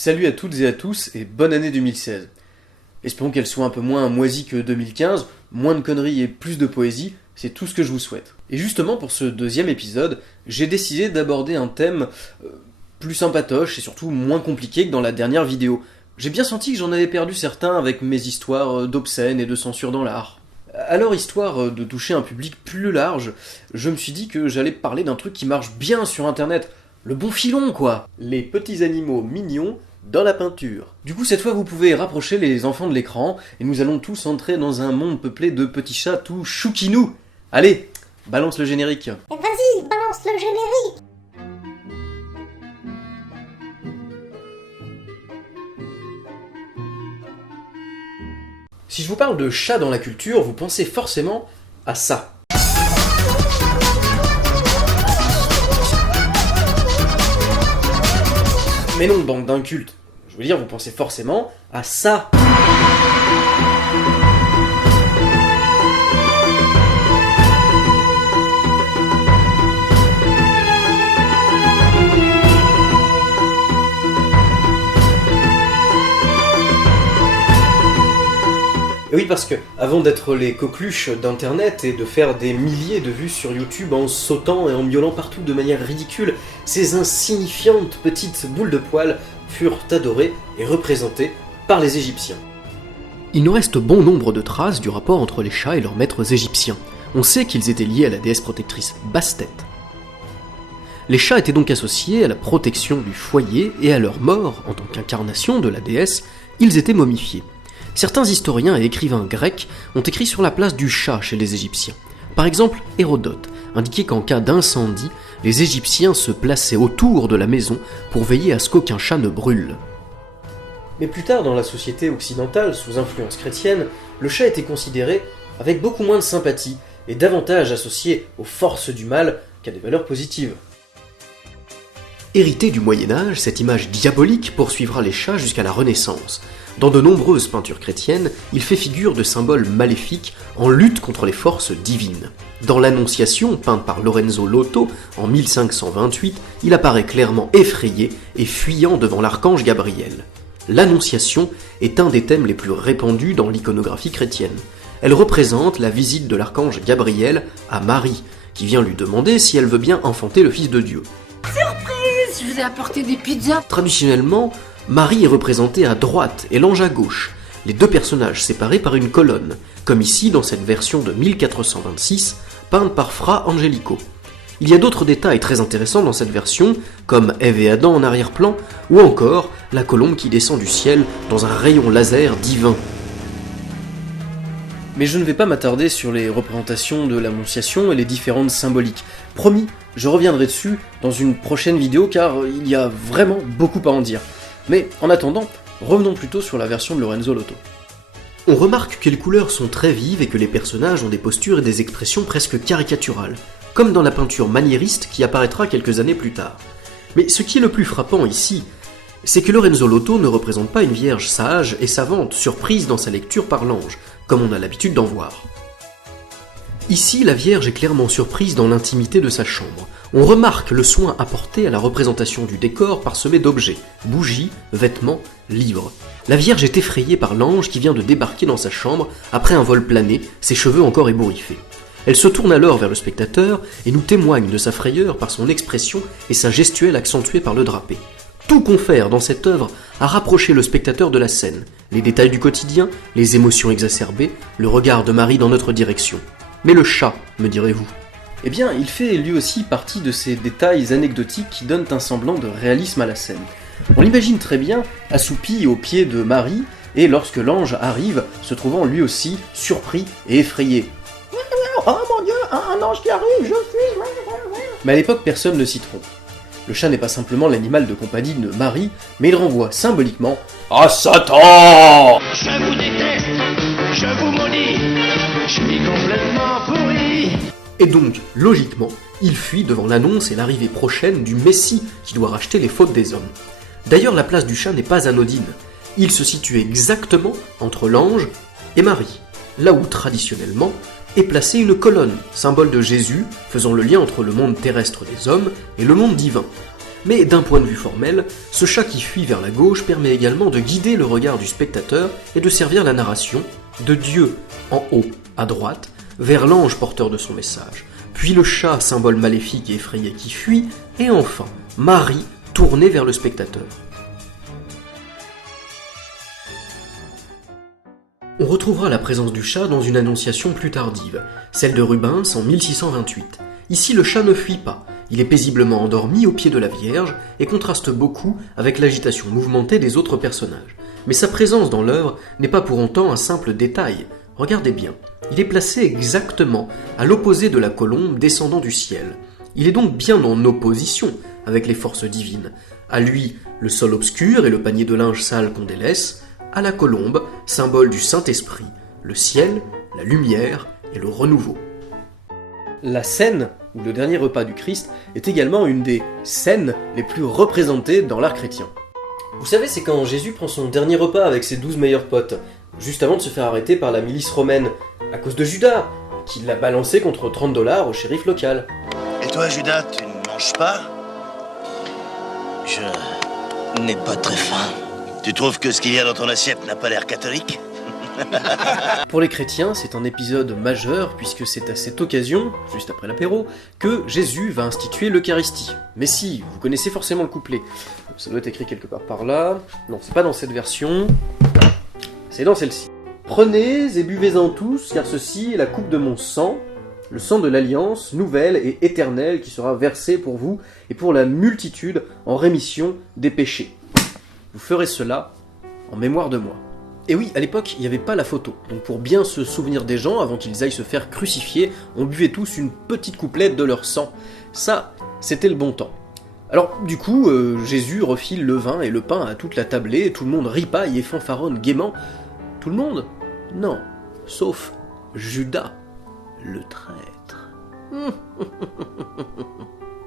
Salut à toutes et à tous et bonne année 2016. Espérons qu'elle soit un peu moins moisie que 2015, moins de conneries et plus de poésie, c'est tout ce que je vous souhaite. Et justement pour ce deuxième épisode, j'ai décidé d'aborder un thème plus sympatoche et surtout moins compliqué que dans la dernière vidéo. J'ai bien senti que j'en avais perdu certains avec mes histoires d'obscènes et de censure dans l'art. Alors, histoire de toucher un public plus large, je me suis dit que j'allais parler d'un truc qui marche bien sur internet. Le bon filon, quoi. Les petits animaux mignons dans la peinture. Du coup, cette fois, vous pouvez rapprocher les enfants de l'écran, et nous allons tous entrer dans un monde peuplé de petits chats tout choukinous. Allez, balance le générique. Vas-y, balance le générique. Si je vous parle de chats dans la culture, vous pensez forcément à ça. Mais non, bande d'incultes. Je veux dire, vous pensez forcément à ça. Et oui, parce que, avant d'être les coqueluches d'internet et de faire des milliers de vues sur YouTube en sautant et en miaulant partout de manière ridicule, ces insignifiantes petites boules de poils furent adorées et représentées par les Égyptiens. Il nous reste bon nombre de traces du rapport entre les chats et leurs maîtres égyptiens. On sait qu'ils étaient liés à la déesse protectrice Bastet. Les chats étaient donc associés à la protection du foyer et à leur mort, en tant qu'incarnation de la déesse, ils étaient momifiés. Certains historiens et écrivains grecs ont écrit sur la place du chat chez les Égyptiens. Par exemple, Hérodote indiquait qu'en cas d'incendie, les Égyptiens se plaçaient autour de la maison pour veiller à ce qu'aucun chat ne brûle. Mais plus tard, dans la société occidentale, sous influence chrétienne, le chat était considéré avec beaucoup moins de sympathie et davantage associé aux forces du mal qu'à des valeurs positives. Hérité du Moyen-Âge, cette image diabolique poursuivra les chats jusqu'à la Renaissance. Dans de nombreuses peintures chrétiennes, il fait figure de symbole maléfique en lutte contre les forces divines. Dans l'Annonciation, peinte par Lorenzo Lotto en 1528, il apparaît clairement effrayé et fuyant devant l'archange Gabriel. L'Annonciation est un des thèmes les plus répandus dans l'iconographie chrétienne. Elle représente la visite de l'archange Gabriel à Marie, qui vient lui demander si elle veut bien enfanter le Fils de Dieu. Surprise, je vous ai apporté des pizzas. Traditionnellement, Marie est représentée à droite et l'ange à gauche, les deux personnages séparés par une colonne, comme ici dans cette version de 1426, peinte par Fra Angelico. Il y a d'autres détails très intéressants dans cette version, comme Ève et Adam en arrière-plan, ou encore la colombe qui descend du ciel dans un rayon laser divin. Mais je ne vais pas m'attarder sur les représentations de l'Annonciation et les différentes symboliques. Promis, je reviendrai dessus dans une prochaine vidéo car il y a vraiment beaucoup à en dire. Mais en attendant, revenons plutôt sur la version de Lorenzo Lotto. On remarque que les couleurs sont très vives et que les personnages ont des postures et des expressions presque caricaturales, comme dans la peinture maniériste qui apparaîtra quelques années plus tard. Mais ce qui est le plus frappant ici, c'est que Lorenzo Lotto ne représente pas une vierge sage et savante surprise dans sa lecture par l'ange, comme on a l'habitude d'en voir. Ici, la Vierge est clairement surprise dans l'intimité de sa chambre. On remarque le soin apporté à la représentation du décor parsemé d'objets, bougies, vêtements, livres. La Vierge est effrayée par l'ange qui vient de débarquer dans sa chambre après un vol plané, ses cheveux encore ébouriffés. Elle se tourne alors vers le spectateur et nous témoigne de sa frayeur par son expression et sa gestuelle accentuée par le drapé. Tout confère dans cette œuvre à rapprocher le spectateur de la scène, les détails du quotidien, les émotions exacerbées, le regard de Marie dans notre direction. Mais le chat, me direz-vous? Eh bien, il fait lui aussi partie de ces détails anecdotiques qui donnent un semblant de réalisme à la scène. On l'imagine très bien, assoupi aux pieds de Marie, et lorsque l'ange arrive, se trouvant lui aussi surpris et effrayé. Oh mon Dieu, un ange qui arrive, je suis... Mais à l'époque, personne ne s'y trompe. Le chat n'est pas simplement l'animal de compagnie de Marie, mais il renvoie symboliquement à Satan. Je vous déteste, je vous maudis, je suis complètement pourri. Et donc, logiquement, il fuit devant l'annonce et l'arrivée prochaine du Messie qui doit racheter les fautes des hommes. D'ailleurs, la place du chat n'est pas anodine. Il se situe exactement entre l'ange et Marie, là où traditionnellement est placée une colonne, symbole de Jésus, faisant le lien entre le monde terrestre des hommes et le monde divin. Mais d'un point de vue formel, ce chat qui fuit vers la gauche permet également de guider le regard du spectateur et de servir la narration de Dieu en haut, à droite, vers l'ange porteur de son message, puis le chat, symbole maléfique et effrayé qui fuit, et enfin Marie, tournée vers le spectateur. On retrouvera la présence du chat dans une annonciation plus tardive, celle de Rubens en 1628. Ici, le chat ne fuit pas, il est paisiblement endormi au pied de la Vierge et contraste beaucoup avec l'agitation mouvementée des autres personnages. Mais sa présence dans l'œuvre n'est pas pour autant un simple détail. Regardez bien, il est placé exactement à l'opposé de la colombe descendant du ciel. Il est donc bien en opposition avec les forces divines. À lui, le sol obscur et le panier de linge sale qu'on délaisse, à la colombe, symbole du Saint-Esprit, le ciel, la lumière et le renouveau. La scène, ou le dernier repas du Christ, est également une des scènes les plus représentées dans l'art chrétien. Vous savez, c'est quand Jésus prend son dernier repas avec ses 12 meilleurs potes, juste avant de se faire arrêter par la milice romaine, à cause de Judas, qui l'a balancé contre 30 $ au shérif local. Et toi, Judas, tu ne manges pas? Je n'ai pas très faim. Tu trouves que ce qu'il y a dans ton assiette n'a pas l'air catholique? Pour les chrétiens, c'est un épisode majeur puisque c'est à cette occasion, juste après l'apéro, que Jésus va instituer l'Eucharistie. Mais si, vous connaissez forcément le couplet. Ça doit être écrit quelque part par là. Non, c'est pas dans cette version. C'est dans celle-ci. Prenez et buvez-en tous, car ceci est la coupe de mon sang, le sang de l'alliance nouvelle et éternelle qui sera versé pour vous et pour la multitude en rémission des péchés. Vous ferez cela en mémoire de moi. Et oui, à l'époque, il n'y avait pas la photo. Donc pour bien se souvenir des gens, avant qu'ils aillent se faire crucifier, on buvait tous une petite coupelette de leur sang. Ça, c'était le bon temps. Alors du coup, Jésus refile le vin et le pain à toute la tablée, et tout le monde ripaille et fanfaronne gaiement. Tout le monde? Non, sauf Judas, le traître.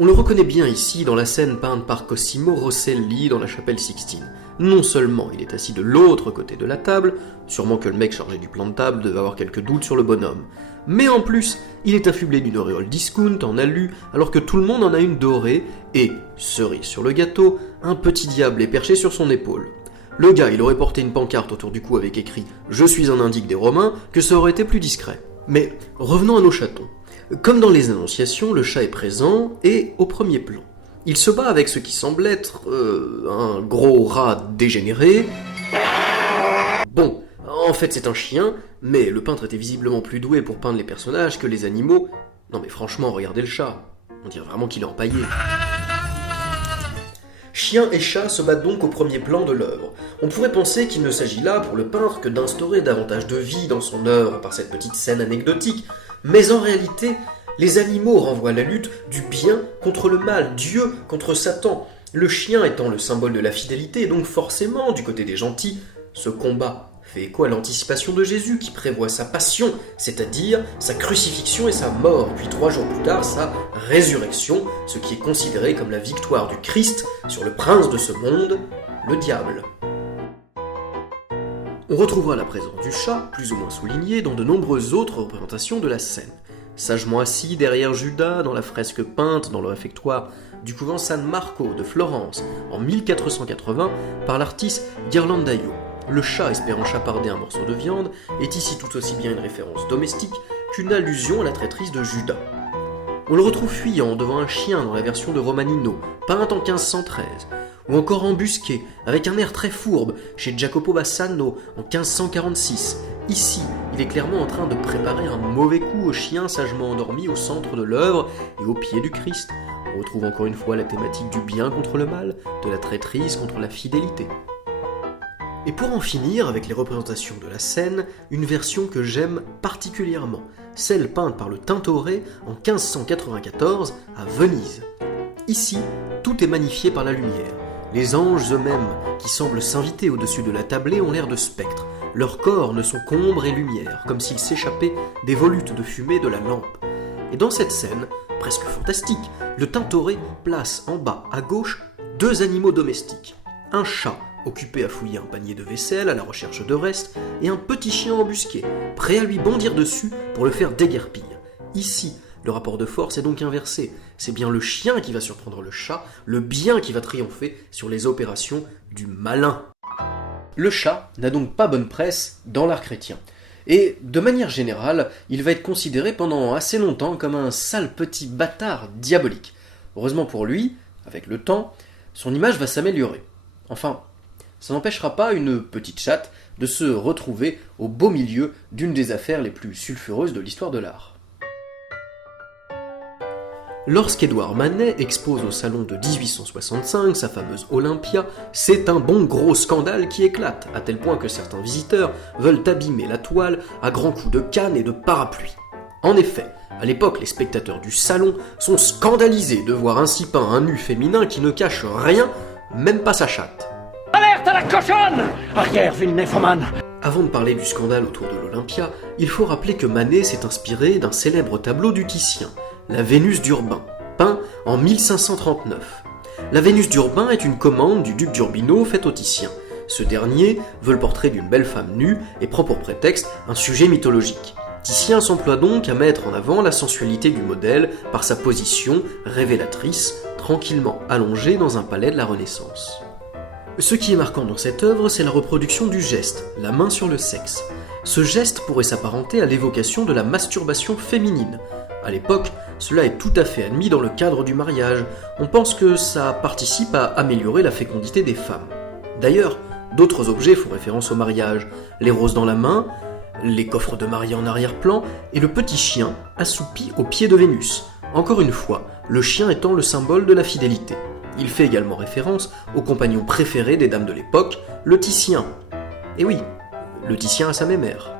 On le reconnaît bien ici dans la scène peinte par Cosimo Rosselli dans la chapelle Sixtine. Non seulement il est assis de l'autre côté de la table, sûrement que le mec chargé du plan de table devait avoir quelques doutes sur le bonhomme, mais en plus, il est affublé d'une auréole discount en alu, alors que tout le monde en a une dorée, et, cerise sur le gâteau, un petit diable est perché sur son épaule. Le gars, il aurait porté une pancarte autour du cou avec écrit « Je suis un indique des Romains », que ça aurait été plus discret. Mais revenons à nos chatons. Comme dans les Annonciations, le chat est présent et au premier plan. Il se bat avec ce qui semble être un gros rat dégénéré. Bon, en fait c'est un chien, mais le peintre était visiblement plus doué pour peindre les personnages que les animaux. Non mais franchement, regardez le chat. On dirait vraiment qu'il est empaillé. Chien et chat se battent donc au premier plan de l'œuvre. On pourrait penser qu'il ne s'agit là pour le peintre que d'instaurer davantage de vie dans son œuvre par cette petite scène anecdotique, mais en réalité, les animaux renvoient la lutte du bien contre le mal, Dieu contre Satan. Le chien étant le symbole de la fidélité, donc forcément, du côté des gentils, ce combat fait écho à l'anticipation de Jésus qui prévoit sa passion, c'est-à-dire sa crucifixion et sa mort, puis 3 jours plus tard sa résurrection, ce qui est considéré comme la victoire du Christ sur le prince de ce monde, le diable. On retrouvera la présence du chat, plus ou moins soulignée, dans de nombreuses autres représentations de la scène. Sagement assis derrière Judas dans la fresque peinte dans le réfectoire du couvent San Marco de Florence en 1480 par l'artiste Ghirlandaio. Le chat espérant chaparder un morceau de viande est ici tout aussi bien une référence domestique qu'une allusion à la traîtrise de Judas. On le retrouve fuyant devant un chien dans la version de Romanino, peinte en 1513, ou encore embusqué, avec un air très fourbe, chez Jacopo Bassano en 1546. Ici, il est clairement en train de préparer un mauvais coup au chien sagement endormi au centre de l'œuvre et au pied du Christ. On retrouve encore une fois la thématique du bien contre le mal, de la traîtrise contre la fidélité. Et pour en finir avec les représentations de la scène, une version que j'aime particulièrement, celle peinte par le Tintoret en 1594 à Venise. Ici, tout est magnifié par la lumière. Les anges eux-mêmes, qui semblent s'inviter au-dessus de la tablée, ont l'air de spectres. Leurs corps ne sont qu'ombre et lumière, comme s'ils s'échappaient des volutes de fumée de la lampe. Et dans cette scène, presque fantastique, le Tintoret place en bas à gauche 2 animaux domestiques. Un chat, occupé à fouiller un panier de vaisselle à la recherche de restes, et un petit chien embusqué, prêt à lui bondir dessus pour le faire déguerpir. Ici, Le rapport de force est donc inversé. C'est bien le chien qui va surprendre le chat, le bien qui va triompher sur les opérations du malin. Le chat n'a donc pas bonne presse dans l'art chrétien. Et de manière générale, il va être considéré pendant assez longtemps comme un sale petit bâtard diabolique. Heureusement pour lui, avec le temps, son image va s'améliorer. Enfin, ça n'empêchera pas une petite chatte de se retrouver au beau milieu d'une des affaires les plus sulfureuses de l'histoire de l'art. Lorsqu'Édouard Manet expose au salon de 1865 sa fameuse Olympia, c'est un bon gros scandale qui éclate, à tel point que certains visiteurs veulent abîmer la toile à grands coups de canne et de parapluie. En effet, à l'époque, les spectateurs du salon sont scandalisés de voir ainsi peint un nu féminin qui ne cache rien, même pas sa chatte. Alerte à la cochonne! Arrière, ville nymphomane! Avant de parler du scandale autour de l'Olympia, il faut rappeler que Manet s'est inspiré d'un célèbre tableau du Titien, la Vénus d'Urbain, peint en 1539. La Vénus d'Urbain est une commande du duc d'Urbino faite au Titien. Ce dernier veut le portrait d'une belle femme nue et prend pour prétexte un sujet mythologique. Titien s'emploie donc à mettre en avant la sensualité du modèle par sa position révélatrice, tranquillement allongée dans un palais de la Renaissance. Ce qui est marquant dans cette œuvre, c'est la reproduction du geste, la main sur le sexe. Ce geste pourrait s'apparenter à l'évocation de la masturbation féminine. À l'époque, cela est tout à fait admis dans le cadre du mariage. On pense que ça participe à améliorer la fécondité des femmes. D'ailleurs, d'autres objets font référence au mariage. Les roses dans la main, les coffres de mariée en arrière-plan et le petit chien assoupi au pied de Vénus. Encore une fois, le chien étant le symbole de la fidélité. Il fait également référence au compagnon préféré des dames de l'époque, le Titien. Et oui, le Titien a sa mémère.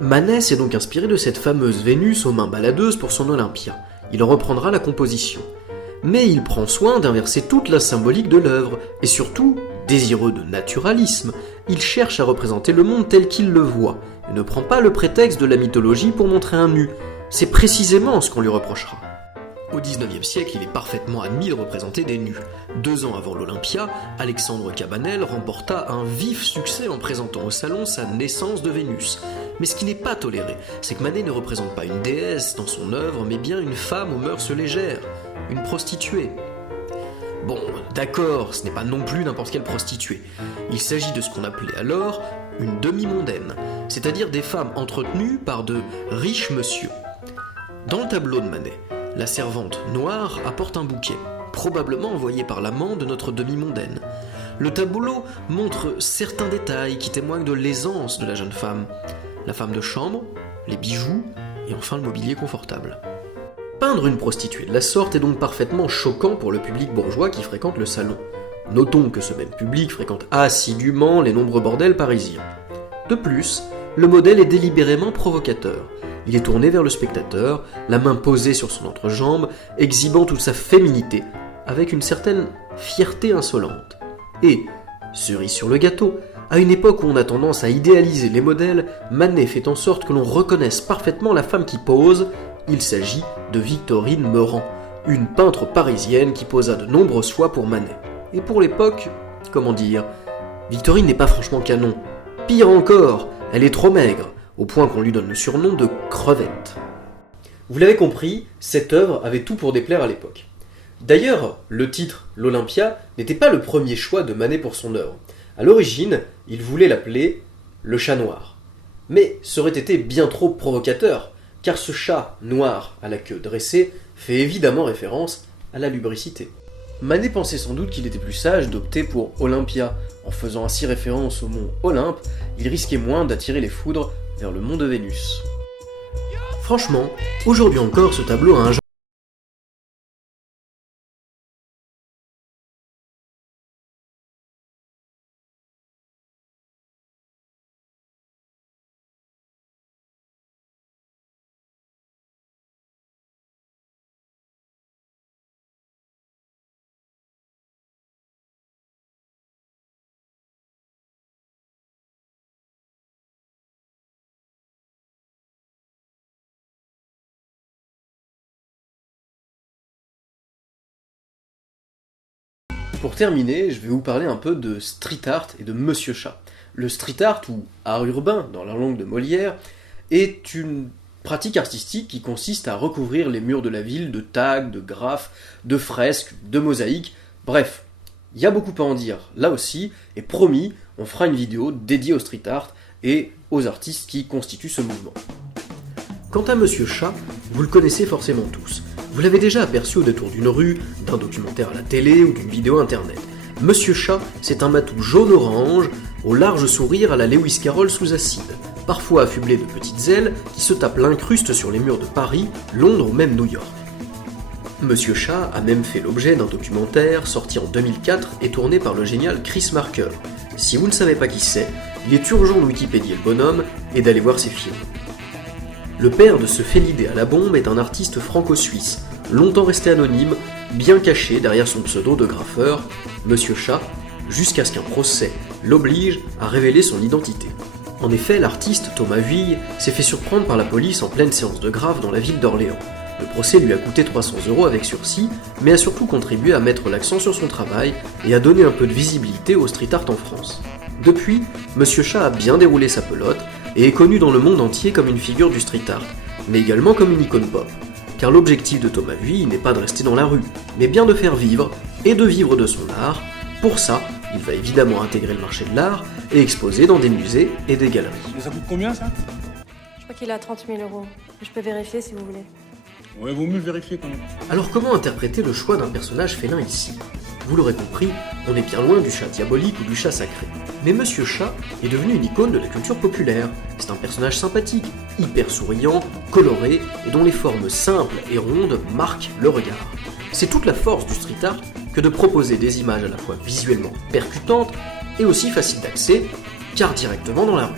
Manet s'est donc inspiré de cette fameuse Vénus aux mains baladeuses pour son Olympia. Il en reprendra la composition. Mais il prend soin d'inverser toute la symbolique de l'œuvre, et surtout, désireux de naturalisme, il cherche à représenter le monde tel qu'il le voit, et ne prend pas le prétexte de la mythologie pour montrer un nu. C'est précisément ce qu'on lui reprochera. Au XIXe siècle, il est parfaitement admis de représenter des nus. 2 ans avant l'Olympia, Alexandre Cabanel remporta un vif succès en présentant au salon sa naissance de Vénus. Mais ce qui n'est pas toléré, c'est que Manet ne représente pas une déesse dans son œuvre, mais bien une femme aux mœurs légères, une prostituée. Bon, d'accord, ce n'est pas non plus n'importe quelle prostituée. Il s'agit de ce qu'on appelait alors une demi-mondaine, c'est-à-dire des femmes entretenues par de riches messieurs. Dans le tableau de Manet, la servante noire apporte un bouquet, probablement envoyé par l'amant de notre demi-mondaine. Le tableau montre certains détails qui témoignent de l'aisance de la jeune femme. La femme de chambre, les bijoux et enfin le mobilier confortable. Peindre une prostituée de la sorte est donc parfaitement choquant pour le public bourgeois qui fréquente le salon. Notons que ce même public fréquente assidûment les nombreux bordels parisiens. De plus, le modèle est délibérément provocateur. Il est tourné vers le spectateur, la main posée sur son entrejambe, exhibant toute sa féminité, avec une certaine fierté insolente. Et, cerise sur le gâteau, à une époque où on a tendance à idéaliser les modèles, Manet fait en sorte que l'on reconnaisse parfaitement la femme qui pose. Il s'agit de Victorine Meurant, une peintre parisienne qui posa de nombreuses fois pour Manet. Et pour l'époque, comment dire, Victorine n'est pas franchement canon. Pire encore, elle est trop maigre, au point qu'on lui donne le surnom de crevette. Vous l'avez compris, cette œuvre avait tout pour déplaire à l'époque. D'ailleurs, le titre, l'Olympia, n'était pas le premier choix de Manet pour son œuvre. À l'origine, il voulait l'appeler le chat noir. Mais ça aurait été bien trop provocateur, car ce chat noir à la queue dressée fait évidemment référence à la lubricité. Manet pensait sans doute qu'il était plus sage d'opter pour Olympia. En faisant ainsi référence au mont Olympe, il risquait moins d'attirer les foudres vers le mont de Vénus. Franchement, aujourd'hui encore, ce tableau a un genre. Pour terminer, je vais vous parler un peu de street art et de Monsieur Chat. Le street art, ou art urbain dans la langue de Molière, est une pratique artistique qui consiste à recouvrir les murs de la ville de tags, de graphes, de fresques, de mosaïques, bref, il y a beaucoup à en dire là aussi, et promis, on fera une vidéo dédiée au street art et aux artistes qui constituent ce mouvement. Quant à Monsieur Chat, vous le connaissez forcément tous. Vous l'avez déjà aperçu au détour d'une rue, d'un documentaire à la télé ou d'une vidéo internet. Monsieur Chat, c'est un matou jaune-orange, au large sourire à la Lewis Carroll sous acide, parfois affublé de petites ailes qui se tapent l'incruste sur les murs de Paris, Londres ou même New York. Monsieur Chat a même fait l'objet d'un documentaire sorti en 2004 et tourné par le génial Chris Marker. Si vous ne savez pas qui c'est, il est urgent de Wikipédier le bonhomme et d'aller voir ses films. Le père de ce félidé à la bombe est un artiste franco-suisse, longtemps resté anonyme, bien caché derrière son pseudo de graffeur, Monsieur Chat, jusqu'à ce qu'un procès l'oblige à révéler son identité. En effet, l'artiste Thomas Vuille s'est fait surprendre par la police en pleine séance de grave dans la ville d'Orléans. Le procès lui a coûté 300 € avec sursis, mais a surtout contribué à mettre l'accent sur son travail et à donner un peu de visibilité au street art en France. Depuis, Monsieur Chat a bien déroulé sa pelote et est connu dans le monde entier comme une figure du street art, mais également comme une icône pop. Car l'objectif de Thomas Vuille n'est pas de rester dans la rue, mais bien de faire vivre, et de vivre de son art. Pour ça, il va évidemment intégrer le marché de l'art et exposer dans des musées et des galeries. Mais ça coûte combien ça? Je crois qu'il a 30 000 €. Je peux vérifier si vous voulez. Ouais, vaut mieux vérifier quand même. Alors comment interpréter le choix d'un personnage félin ici? Vous l'aurez compris, on est bien loin du chat diabolique ou du chat sacré. Mais Monsieur Chat est devenu une icône de la culture populaire. C'est un personnage sympathique, hyper souriant, coloré, et dont les formes simples et rondes marquent le regard. C'est toute la force du street art que de proposer des images à la fois visuellement percutantes et aussi faciles d'accès, car directement dans la rue.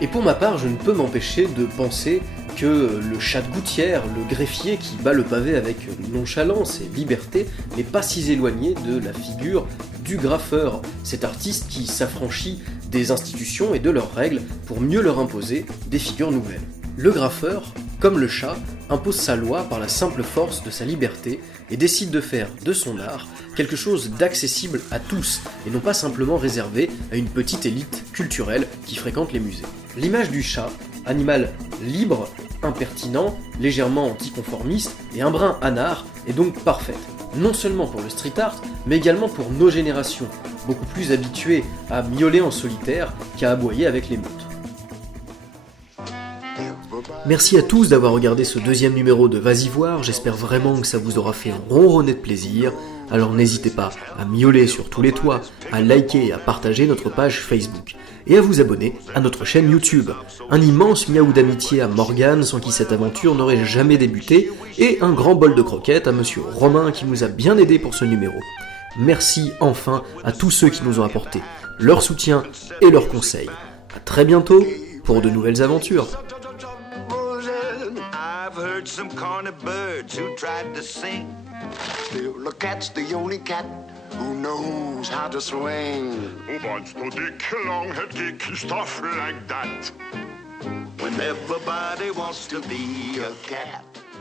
Et pour ma part, je ne peux m'empêcher de penser que le chat de gouttière, le greffier qui bat le pavé avec nonchalance et liberté, n'est pas si éloigné de la figure du graffeur, cet artiste qui s'affranchit des institutions et de leurs règles pour mieux leur imposer des figures nouvelles. Le graffeur, comme le chat, impose sa loi par la simple force de sa liberté et décide de faire de son art quelque chose d'accessible à tous et non pas simplement réservé à une petite élite culturelle qui fréquente les musées. L'image du chat, animal libre, impertinent, légèrement anticonformiste et un brin anard, est donc parfaite. Non seulement pour le street art, mais également pour nos générations, beaucoup plus habituées à miauler en solitaire qu'à aboyer avec les meutes. Merci à tous d'avoir regardé ce deuxième numéro de Vas-y voir, j'espère vraiment que ça vous aura fait ronronner de plaisir. Alors n'hésitez pas à miauler sur tous les toits, à liker et à partager notre page Facebook, et à vous abonner à notre chaîne YouTube. Un immense miaou d'amitié à Morgane, sans qui cette aventure n'aurait jamais débuté, et un grand bol de croquettes à Monsieur Romain qui nous a bien aidés pour ce numéro. Merci enfin à tous ceux qui nous ont apporté leur soutien et leurs conseils. À très bientôt pour de nouvelles aventures. I've heard some corny birds who tried to sing. Still, the cat's the only cat who knows how to swing. Wants to dick, long-head kick, stuff like that. When everybody wants to be a cat.